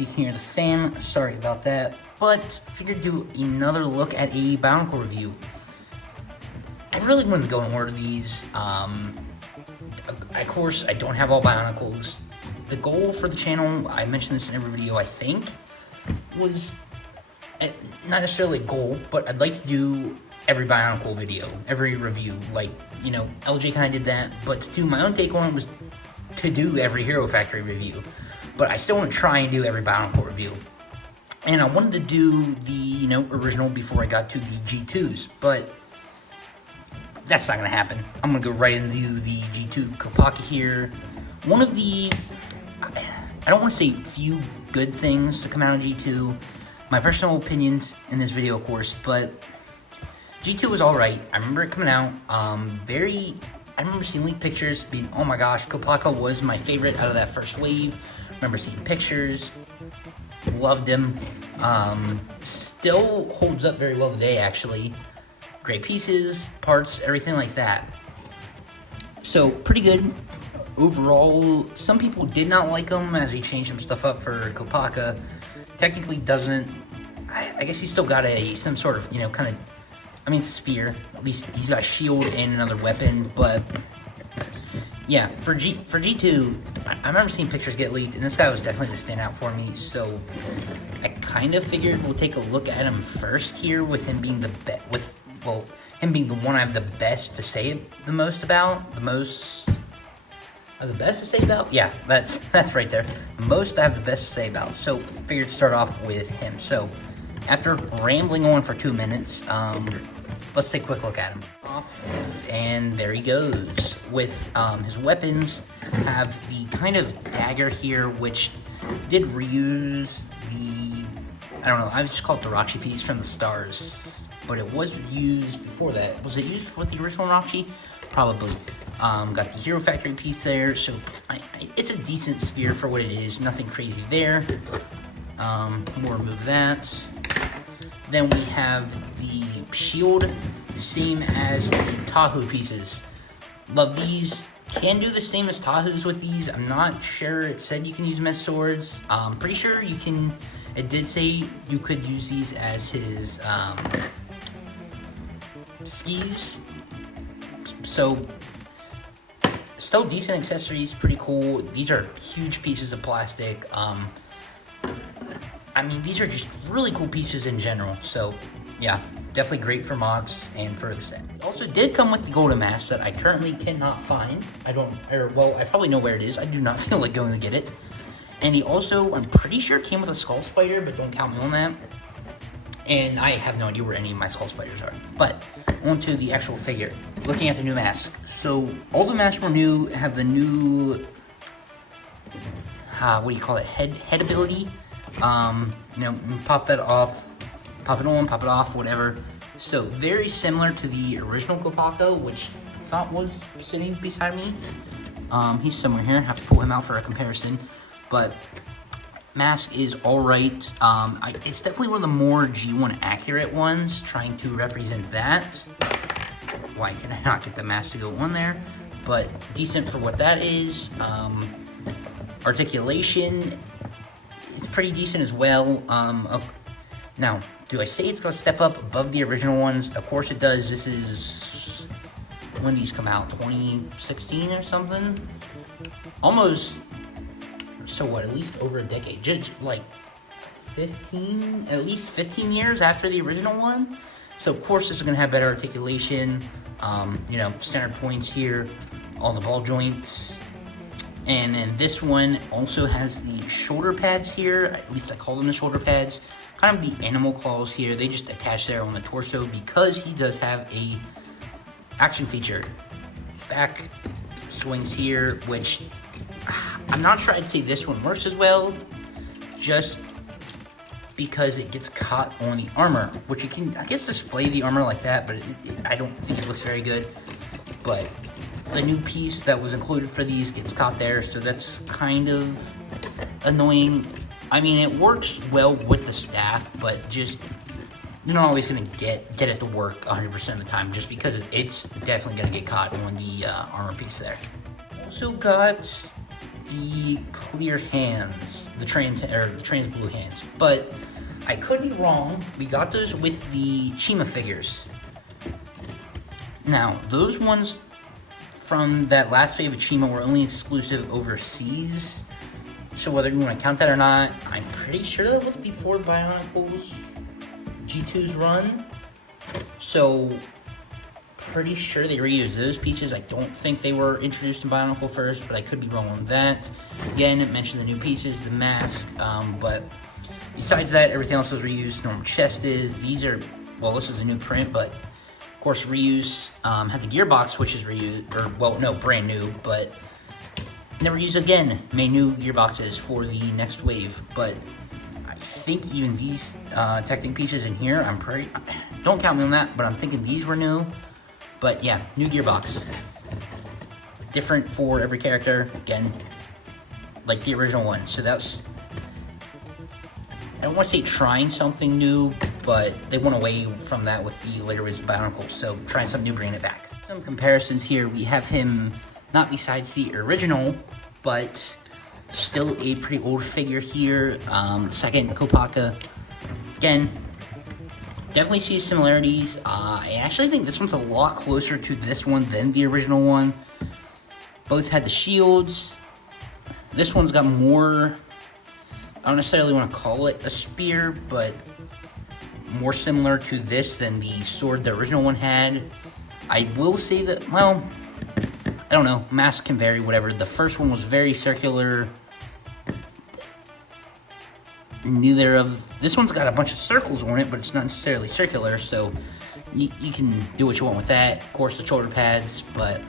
if you can hear the fan, sorry about that. But figured do another look at a Bionicle review. I really wanted to go and order these. Of course, I don't have all Bionicles. The goal for the channel, I mentioned this in every video, I think, was not necessarily a goal, but I'd like to do every Bionicle video, every review. Like, you know, LJ kind of did that, but to do my own take on it was to do every Hero Factory review. But I still want to try and do every Bionicle review. And I wanted to do the, you know, original before I got to the G2s, but that's not going to happen. I'm going to go right into the G2 Kopaka here. One of the, I don't want to say few good things to come out of G2. My personal opinions in this video, of course, but G2 was alright. I remember it coming out. I remember seeing leaked pictures being, oh my gosh, Kopaka was my favorite out of that first wave. Remember seeing pictures. Loved him. Still holds up very well today, actually. Great pieces, parts, everything like that. So, pretty good overall. Some people did not like him as he changed some stuff up for Kopaka. Technically doesn't, I guess he's still got some sort of, you know, kind of, I mean, spear. At least he's got a shield and another weapon, but yeah, for G2, I remember seeing pictures get leaked, and this guy was definitely the standout for me, so I kind of figured we'll take a look at him first here, with him being the him being the one I have the best to say the most about, the best to say about? Yeah, that's right there. The most I have the best to say about, so figured to start off with him. So, after rambling on for 2 minutes, let's take a quick look at him. And there he goes. With his weapons, have the kind of dagger here, which did reuse the, I don't know, I just called it the Rachi piece from the Stars, but it was used before that. Was it used with the original Rachi? Probably. Got the Hero Factory piece there, so it's a decent spear for what it is. Nothing crazy there. We'll remove that. Then we have the shield, same as the Tahu pieces. Love these. Can do the same as Tahu's with these. I'm not sure. It said you can use them as swords. Pretty sure you can. It did say you could use these as his skis. So, still decent accessories. Pretty cool. These are huge pieces of plastic. I mean, these are just really cool pieces in general, so yeah, definitely great for mods and for the set. It also did come with the golden mask that I currently cannot find. I probably know where it is. I do not feel like going to get it. And he also, I'm pretty sure, came with a skull spider, but don't count me on that. And I have no idea where any of my skull spiders are. But on to the actual figure. Looking at the new mask. So all the masks were new, have the new, what do you call it, head ability. You know, pop that off, pop it on, pop it off, whatever. So very similar to the original Kopaka, which I thought was sitting beside me. He's somewhere here. I have to pull him out for a comparison, but mask is all right. It's definitely one of the more G1 accurate ones, trying to represent that. Why can I not get the mask to go on there? But decent for what that is. Articulation, it's pretty decent as well. Now, do I say it's going to step up above the original ones? Of course it does. This is, when these come out, 2016 or something? Almost, so what, at least over a decade. Just like 15, at least 15 years after the original one. So of course this is going to have better articulation. You know, standard points here, all the ball joints. And then this one also has the shoulder pads here, at least I call them the shoulder pads. Kind of the animal claws here, they just attach there on the torso because he does have a action feature. Back swings here, which I'm not sure I'd say this one works as well, just because it gets caught on the armor, which you can, I guess, display the armor like that, but I don't think it looks very good. But the new piece that was included for these gets caught there, so that's kind of annoying. I mean, it works well with the staff, but just, you're not always going to get it to work 100% of the time, just because it's definitely going to get caught on the armor piece there. Also got the clear hands, the trans blue hands, but I could be wrong. We got those with the Chima figures. Now, those ones from that last wave of Chima were only exclusive overseas. So whether you want to count that or not, I'm pretty sure that was before Bionicle's G2's run. So pretty sure they reused those pieces. I don't think they were introduced in Bionicle first, but I could be wrong on that. Again, it mentioned the new pieces, the mask, but besides that, everything else was reused. Normal chest is. These are, well, this is a new print, but of course reuse. Had the gearbox, which is reused, or well, no, brand new, but never used again. Made new gearboxes for the next wave, but I think even these Technic pieces in here, don't count me on that, but I'm thinking these were new. But yeah, new gearbox. Different for every character, again, like the original one. So that's, I don't want to say trying something new, but they went away from that with the later waves of Bionicle. So trying something new, bringing it back. Some comparisons here. We have him not besides the original, but still a pretty old figure here. The second Kopaka, again, definitely see similarities. I actually think this one's a lot closer to this one than the original one. Both had the shields. This one's got more, I don't necessarily want to call it a spear, but more similar to this than the sword the original one had. I will say that, well, I don't know, mask can vary, whatever. The first one was very circular. Neither of, this one's got a bunch of circles on it, but it's not necessarily circular, so you can do what you want with that. Of course, the shoulder pads, but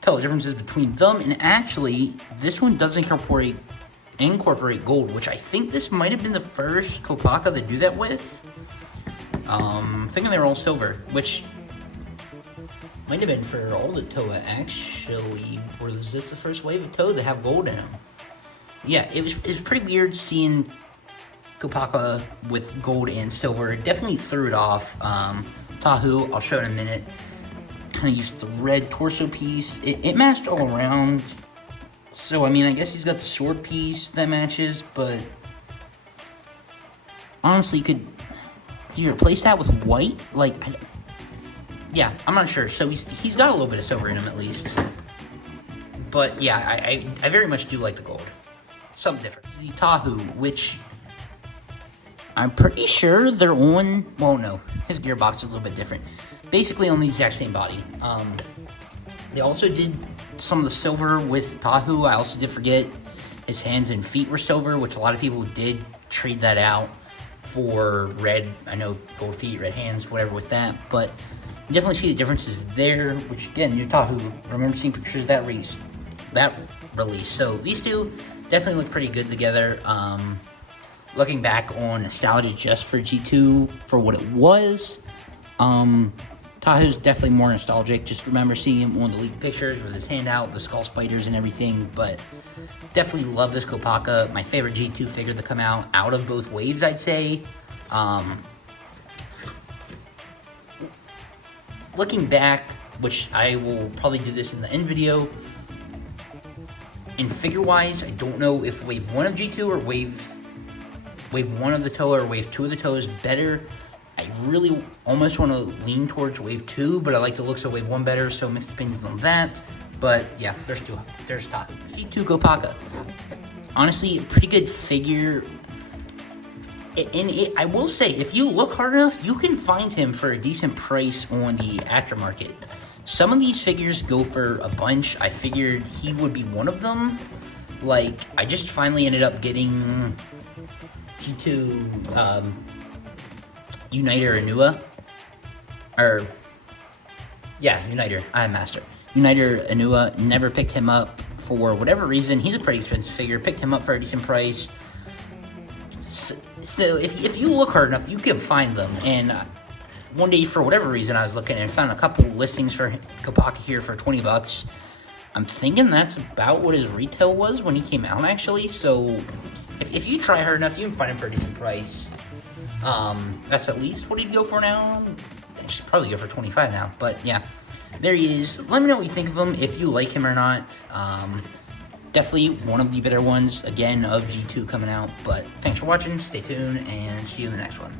tell the differences between them. And actually, this one does incorporate gold, which I think this might have been the first Kopaka to do that with. I'm thinking they were all silver, which might have been for all the Toa, actually. Or was this the first wave of Toa to have gold in them? Yeah, it was pretty weird seeing Kopaka with gold and silver. It definitely threw it off. Tahu, I'll show it in a minute, kind of used the red torso piece. It matched all around. So, I mean, I guess he's got the sword piece that matches, but honestly, could you replace that with white? Like, yeah, I'm not sure. So he's got a little bit of silver in him at least. But yeah, I very much do like the gold. Something different. The Tahu, which I'm pretty sure they're on, well, no, his gearbox is a little bit different. Basically on the exact same body. They also did some of the silver with Tahu. I also did forget his hands and feet were silver, which a lot of people did trade that out for red. I know gold feet, red hands, whatever with that, but you definitely see the differences there, which again, new Tahu. I remember seeing pictures of that release. So these two definitely look pretty good together. Looking back on nostalgia just for G2 for what it was, Tahu's definitely more nostalgic. Just remember seeing him on the leaked pictures with his hand out, the skull spiders and everything, but definitely love this Kopaka. My favorite G2 figure to come out of both waves, I'd say. Looking back, which I will probably do this in the end video, in figure-wise, I don't know if Wave 1 of G2 or Wave 1 of the Toa or Wave 2 of the Toa is better. I really almost want to lean towards Wave 2, but I like the looks of Wave 1 better, so mixed opinions on that. But yeah, there's Tahu. G2 Kopaka. Honestly, a pretty good figure. And I will say, if you look hard enough, you can find him for a decent price on the aftermarket. Some of these figures go for a bunch. I figured he would be one of them. Like, I just finally ended up getting G2 Uniter Anua. Or, yeah, Uniter. I'm Master. Uniter Anua, never picked him up for whatever reason. He's a pretty expensive figure. Picked him up for a decent price. So if you look hard enough, you can find them. And one day, for whatever reason, I was looking and found a couple listings for Kopaka here for 20 bucks. I'm thinking that's about what his retail was when he came out, actually. So if you try hard enough, you can find him for a decent price. That's at least what he'd go for now. I should probably go for 25 now. But yeah, there he is. Let me know what you think of him, if you like him or not. Definitely one of the better ones, again, of G2 coming out. But thanks for watching, stay tuned, and see you in the next one.